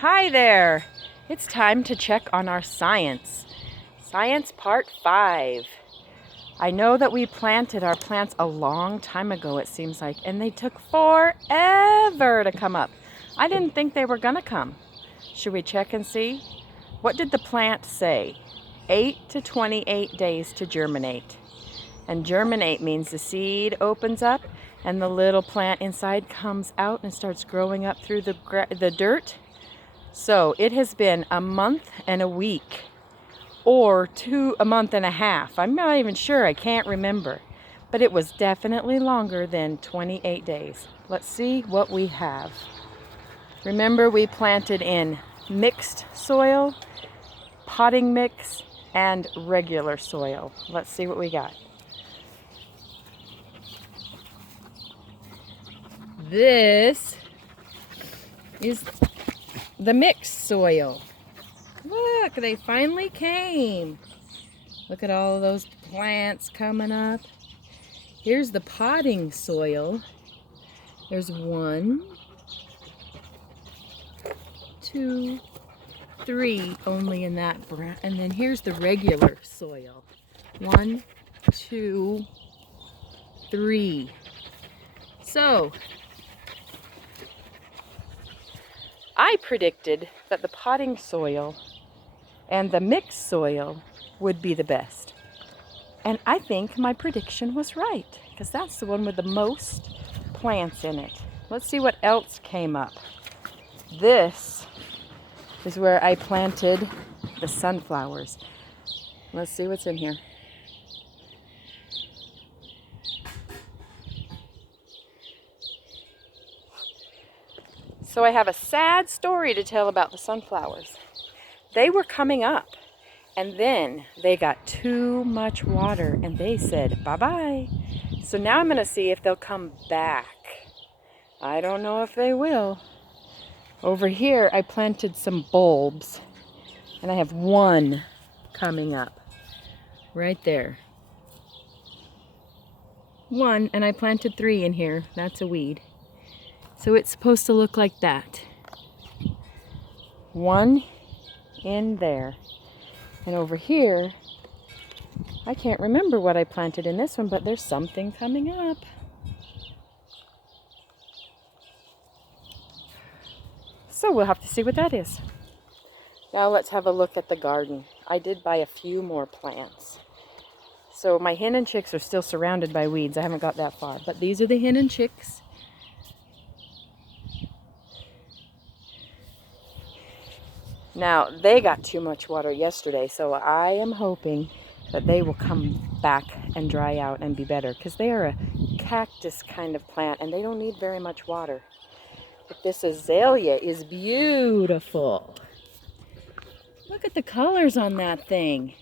Hi there! It's time to check on our science. Science part 5. I know that we planted our plants a long time ago, it seems like, and they took forever to come up. I didn't think they were gonna come. Should we check and see? What did the plant say? 8 to 28 days to germinate. And germinate means the seed opens up and the little plant inside comes out and starts growing up through the dirt. So it has been a month and a week, or a month and a half. I'm not even sure, I can't remember. But it was definitely longer than 28 days. Let's see what we have. Remember, we planted in mixed soil, potting mix, and regular soil. Let's see what we got. This is the mixed soil. Look, they finally came. Look at all those plants coming up. Here's the potting soil. There's 1, 2, 3 only in that brown. And then here's the regular soil. 1, 2, 3. So, I predicted that the potting soil and the mixed soil would be the best. And I think my prediction was right, because that's the one with the most plants in it. Let's see what else came up. This is where I planted the sunflowers. Let's see what's in here. So I have a sad story to tell about the sunflowers. They were coming up, and then they got too much water, and they said bye-bye. So now I'm going to see if they'll come back. I don't know if they will. Over here, I planted some bulbs, and I have 1 coming up right there. 1, and I planted 3 in here. That's a weed. So it's supposed to look like that. 1 in there. And over here, I can't remember what I planted in this one, but there's something coming up. So we'll have to see what that is. Now let's have a look at the garden. I did buy a few more plants. So my hen and chicks are still surrounded by weeds. I haven't got that far, but these are the hen and chicks. Now, they got too much water yesterday, so I am hoping that they will come back and dry out and be better, because they are a cactus kind of plant and they don't need very much water. But this azalea is beautiful. Look at the colors on that thing.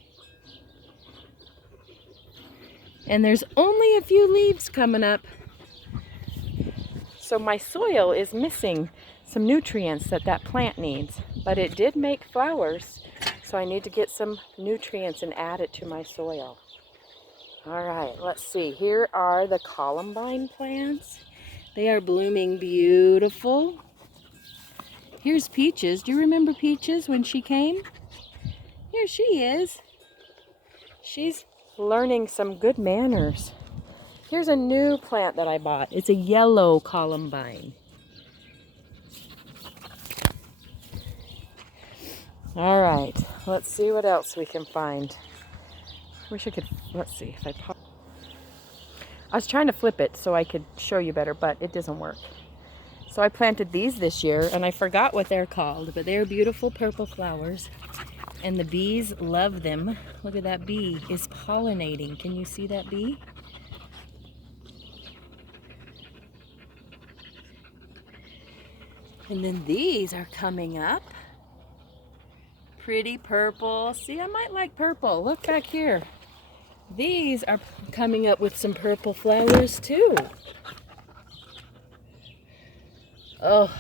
And there's only a few leaves coming up. So my soil is missing some nutrients that plant needs, but it did make flowers, so I need to get some nutrients and add it to my soil. All right, let's see. Here are the columbine plants. They are blooming beautiful. Here's Peaches. Do you remember Peaches when she came? Here she is. She's learning some good manners. Here's a new plant that I bought. It's a yellow columbine. All right, let's see what else we can find. Wish I could, let's see if I pop. I was trying to flip it so I could show you better, but it doesn't work. So I planted these this year, and I forgot what they're called, but they're beautiful purple flowers, and the bees love them. Look at that bee is pollinating. Can you see that bee? And then these are coming up. Pretty purple. See, I might like purple. Look back here. These are coming up with some purple flowers too. Oh,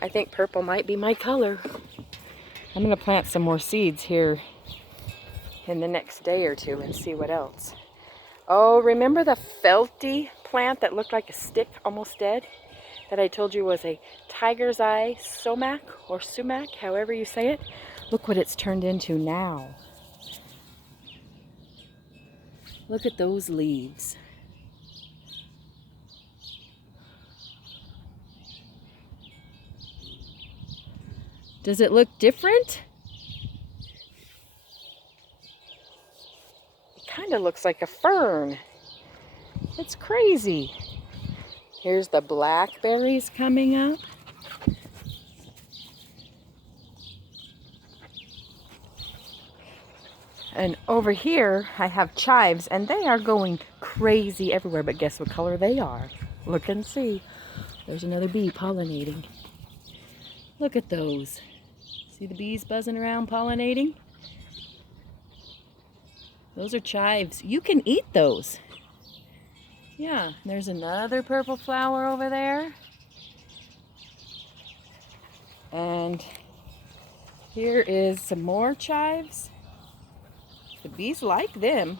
I think purple might be my color. I'm going to plant some more seeds here in the next day or two and see what else. Oh, remember the felty plant that looked like a stick, almost dead? that I told you was a tiger's eye sumac or sumac, however you say it. Look what it's turned into now. Look at those leaves. Does it look different? It kind of looks like a fern. It's crazy. Here's the blackberries coming up. And over here, I have chives, and they are going crazy everywhere. But guess what color they are? Look and see. There's another bee pollinating. Look at those. See the bees buzzing around pollinating? Those are chives. You can eat those. Yeah, there's another purple flower over there. And here is some more chives. The bees like them.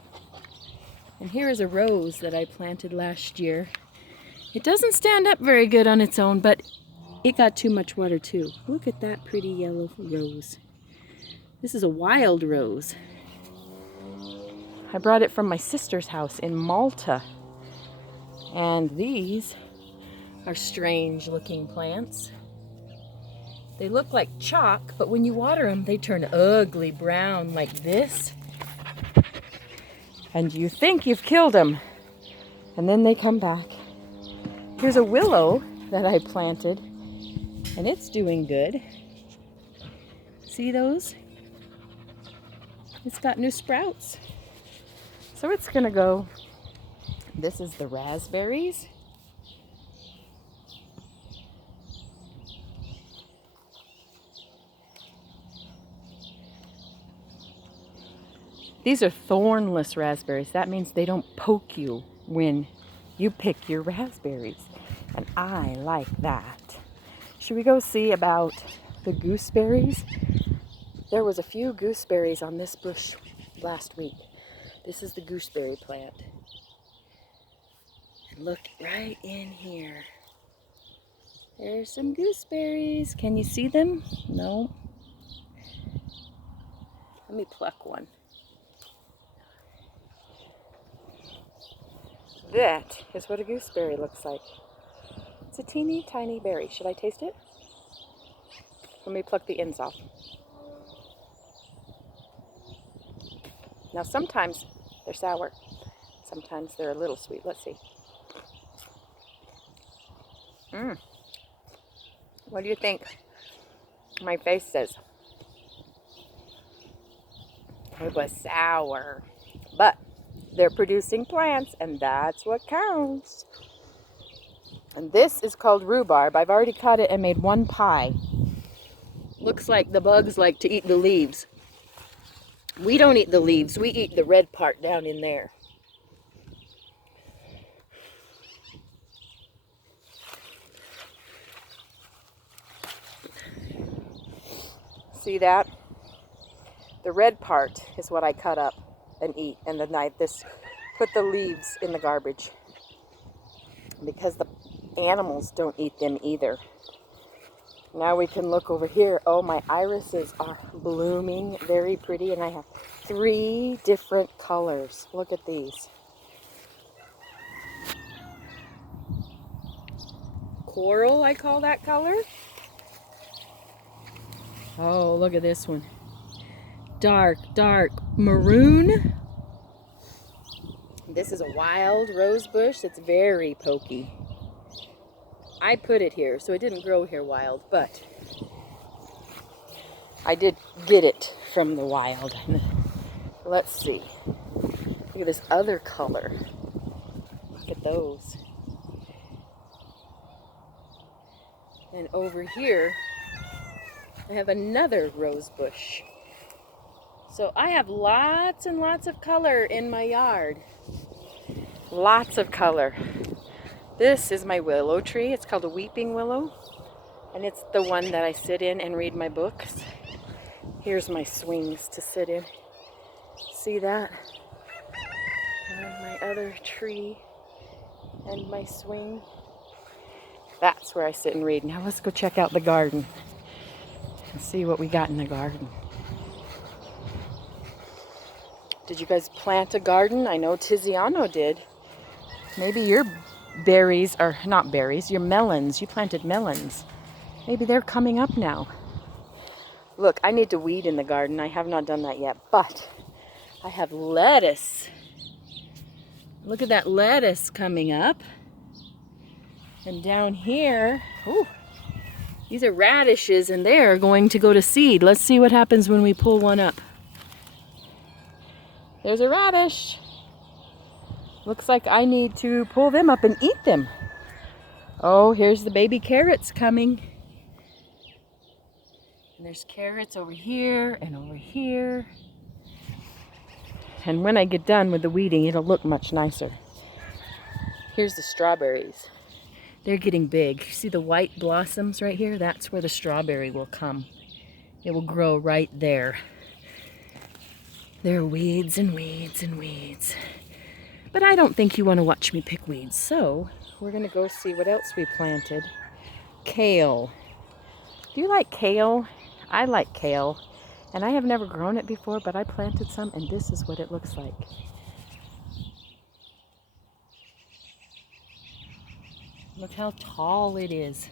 And here is a rose that I planted last year. It doesn't stand up very good on its own, but it got too much water too. Look at that pretty yellow rose. This is a wild rose. I brought it from my sister's house in Malta. And these are strange looking plants. They look like chalk, but when you water them, they turn ugly brown like this. And you think you've killed them, and then they come back. Here's a willow that I planted, and it's doing good. See those? It's got new sprouts. So it's gonna go. This is the raspberries. These are thornless raspberries. That means they don't poke you when you pick your raspberries. And I like that. Should we go see about the gooseberries? There was a few gooseberries on this bush last week. This is the gooseberry plant. And look right in here. There's some gooseberries. Can you see them? No. Let me pluck one. That is what a gooseberry looks like. It's a teeny tiny berry. Should I taste it? Let me pluck the ends off. Now sometimes they're sour. Sometimes they're a little sweet. Let's see. What do you think my face says? It was sour. But they're producing plants, and that's what counts. And this is called rhubarb. I've already cut it and made one pie. Looks like the bugs like to eat the leaves. We don't eat the leaves. We eat the red part down in there. See that? The red part is what I cut up and eat, and then I put the leaves in the garbage because the animals don't eat them either. Now we can look over here. Oh, my irises are blooming very pretty, and I have 3 different colors. Look at these. Coral, I call that color. Oh, look at this one. Dark maroon. This is a wild rose bush that's very pokey. I put it here, so it didn't grow here wild, but I did get it from the wild. Let's see. Look at this other color. Look at those. And over here, I have another rose bush. So I have lots and lots of color in my yard. Lots of color. This is my willow tree. It's called a weeping willow. And it's the one that I sit in and read my books. Here's my swings to sit in. See that? And my other tree and my swing. That's where I sit and read. Now let's go check out the garden and see what we got in the garden. Did you guys plant a garden? I know Tiziano did. Maybe your berries are not berries, your melons. You planted melons. Maybe they're coming up now. Look, I need to weed in the garden. I have not done that yet, but I have lettuce. Look at that lettuce coming up. And down here, ooh, these are radishes and they're going to go to seed. Let's see what happens when we pull one up. There's a radish. Looks like I need to pull them up and eat them. Oh, here's the baby carrots coming. And there's carrots over here and over here. And when I get done with the weeding, it'll look much nicer. Here's the strawberries. They're getting big. See the white blossoms right here? That's where the strawberry will come. It will grow right there. There are weeds and weeds and weeds. But I don't think you want to watch me pick weeds, so we're going to go see what else we planted. Kale. Do you like kale? I like kale. And I have never grown it before, but I planted some, and this is what it looks like. Look how tall it is.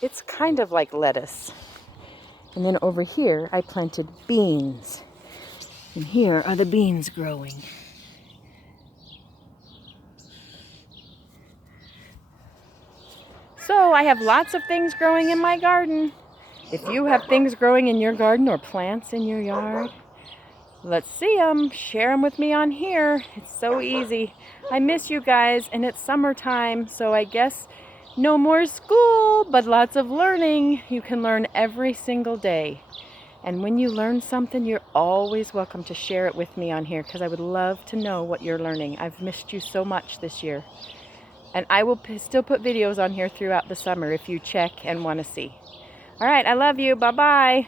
It's kind of like lettuce. And then over here, I planted beans. And here are the beans growing. So I have lots of things growing in my garden. If you have things growing in your garden or plants in your yard, let's see them. Share them with me on here. It's so easy. I miss you guys, and it's summertime, so I guess no more school, but lots of learning. You can learn every single day. And when you learn something, you're always welcome to share it with me on here, because I would love to know what you're learning. I've missed you so much this year. And I will still put videos on here throughout the summer if you check and want to see. All right, I love you. Bye-bye.